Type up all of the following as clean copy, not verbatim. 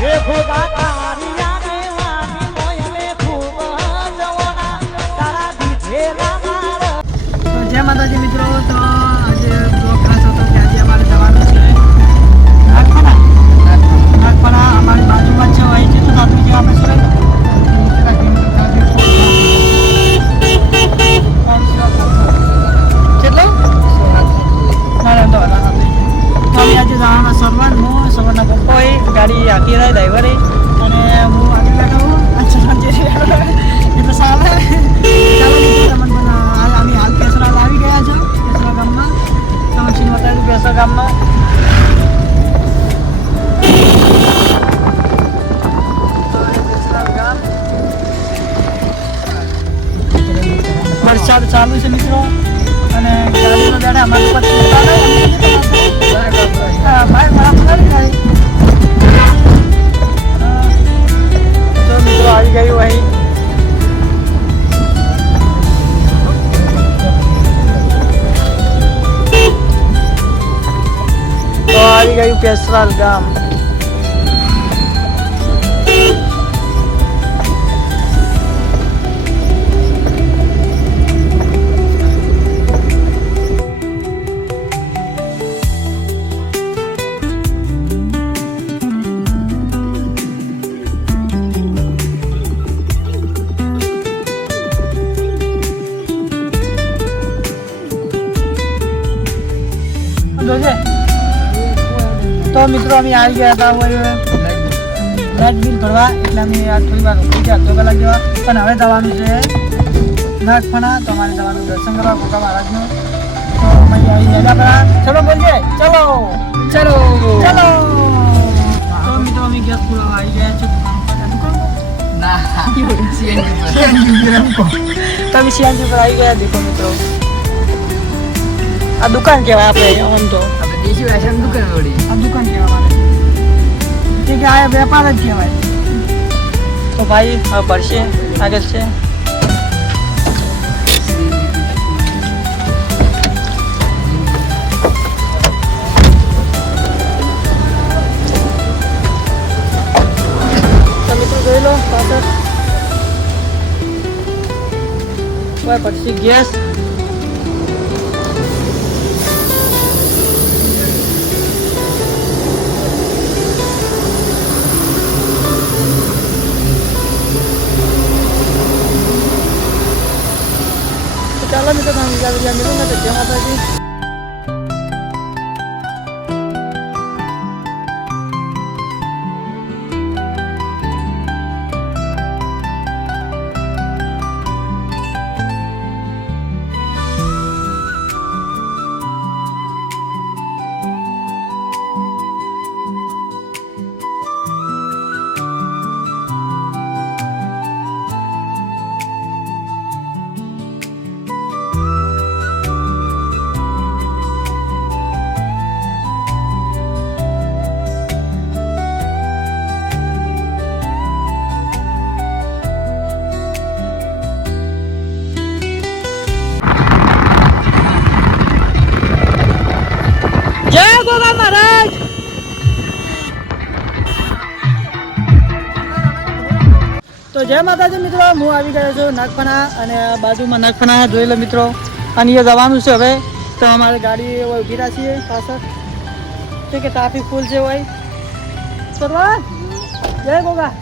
જય માતાજી મિત્રો, તો આજે બ્લોગ ખાસ હતો કે આજે અમારે જવાનું છે નાગપરા અમારી બાજુમાં છે હોય છે તો સાતમી જગ્યા આપણે સુરત કેટલો અમે આજે જવાના સવારના પપ્પા ગાડી આખી રહી ડ્રાઈવરે અને હું આગળ બેઠો એટલે સારા અમે હાલ પેસરા આવી ગયા છે પેસરા ગામમાં તમને બતાવ્યું પેસરા ગામમાં વરસાદ ચાલુ છે મિત્રો અને ગાડીનો દાડા અમારી ઉપર તો મિત્રો આવી ગયું અહીં તો આવી ગયું પેસરાલ ગામ તો મિત્રો અમે આવી ગયા હતા લાઇટ બિલ ભરવા એટલે અમે થોડી વાર રોકી ગયા 2 કલાક જેવા પણ હવે જવાનું છે નાગફણા તો અમારે જવાનું દર્શન કરવા ગોગા મહારાજનું તો અમે આવી ગયા ચલો બોલજે ચલો ચલો ચલો તો મિત્રો અમે ગેસ પુરાવા આવી ગયા છે તો અમે સીએનજી પર આવી ગયા દેખો મિત્રો આ દુકાન કહેવાય આપણે આમ તો દેશી ભાષામાં દુકાન વળી આ દુકાન કહેવાય કે આ વેપાર જ કહેવાય તો ભાઈ હવે પડશે આગળ છે તો મિત્રો જોઈ લો પાછળ પડશે ગેસ चलो मित्रों हम वीडियो मिलूंगा तो जय माता जी तो जय माताजी मित्रों हूँ આવી ગયો છું નાગફણા અને બાજુમાં નાગફણા જોઈ લો મિત્રો અને એ જવાનું છે હવે તો અમારે ગાડી ઊભી રાખી છે પાછળ તો કે ટ્રાફિક ફૂલ છે હોય સરવા જય ગોગા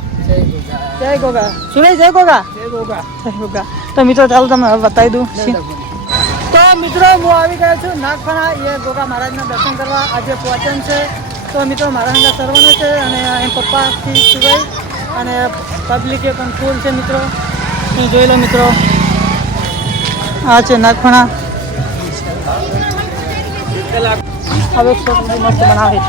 જય ગોગા સુરેશ જય ગોગા જય ગોગા જય ગોગા તો મિત્રો ચાલો તમને હવે બતાવી દઉં તો મિત્રો હું આવી ગયો છું નાગફણા એ ગોગા મહારાજના દર્શન કરવા આજે પહોંચન છે તો મિત્રો મારા હંગા સર્વનો છે અને એમ પપ્પાથી સિવાય અને પબ્લિકે પણ ફૂલ છે મિત્રો જોઈ લો મિત્રો આ છે નાગફણા હવે મસ્ત બનાવે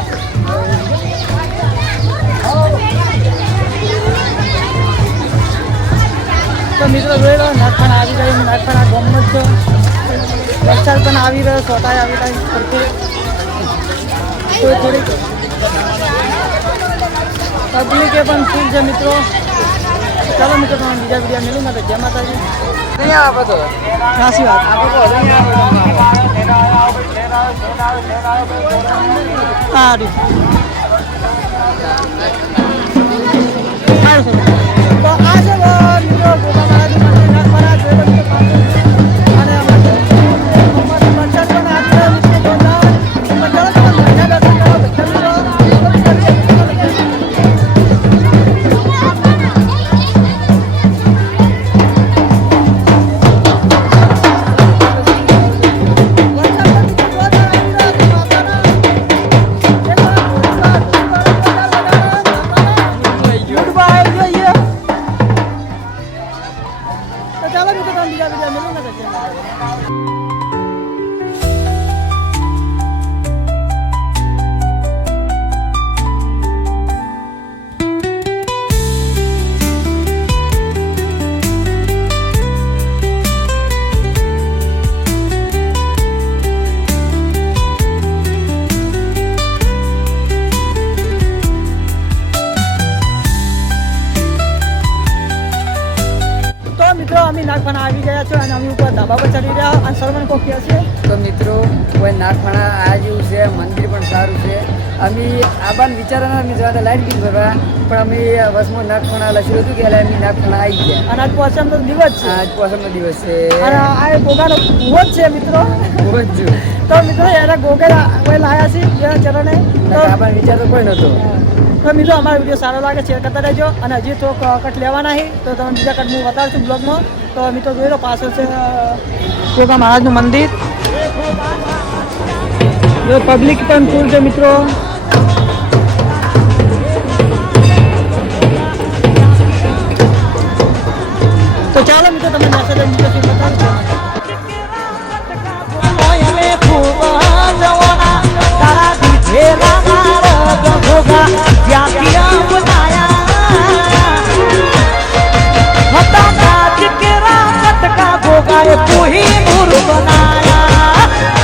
તો મિત્રો જોઈ લો નાગફણા આવી ગયું નાગફણા ગામમાં જ વરસાદ પણ આવી રહ્યો સોટાઈ આવી રહ્યો પડશે તો થોડીક પબ્લિકે પણ ફૂલ છે મિત્રો ચાલો મિત્રો તમે બીજા વિડીયો મિલુંગા તો જય માતાજી નહીં આવે તો સાચી વાત સારી નાગફણા આવી ગયા છે અને અમે ઉપર ધાબા પર ચડી રહ્યા અને સરવણ કોક કહે છે. તો મિત્રો કોઈ નાગફણા આ જેવું છે, મંદિર પણ સારું છે. અમે આબાન વિચારવાના મિત્રો લાઈટ બિલ ભરવા, પણ અમે વસમાં નાગફણા લખ્યું હતું કે અમે નાગફણા આવી ગયા. અને આજ પોસમનો દિવસ છે. આજ પોસમનો દિવસ છે અને આ ગોગાનો ભૂવો જ છે મિત્રો. બહુ જ તો મિત્રો એના ગોગા કોઈ લાયા છે એના ચરણે. તો આબાન વિચાર તો કોઈ નહોતો. તો મિત્રો અમારો વિડીયો સારો લાગે શેર કરતા રહેજો અને હજી તો કટ લેવાના છે તો તમે બીજા કટ હું બતાવું છું બ્લોગમાં. તો મિત્રો જોઈ લો પાછળ છે ગોગા મહારાજનું મંદિર. પબ્લિક પણ ફૂલ છે મિત્રો.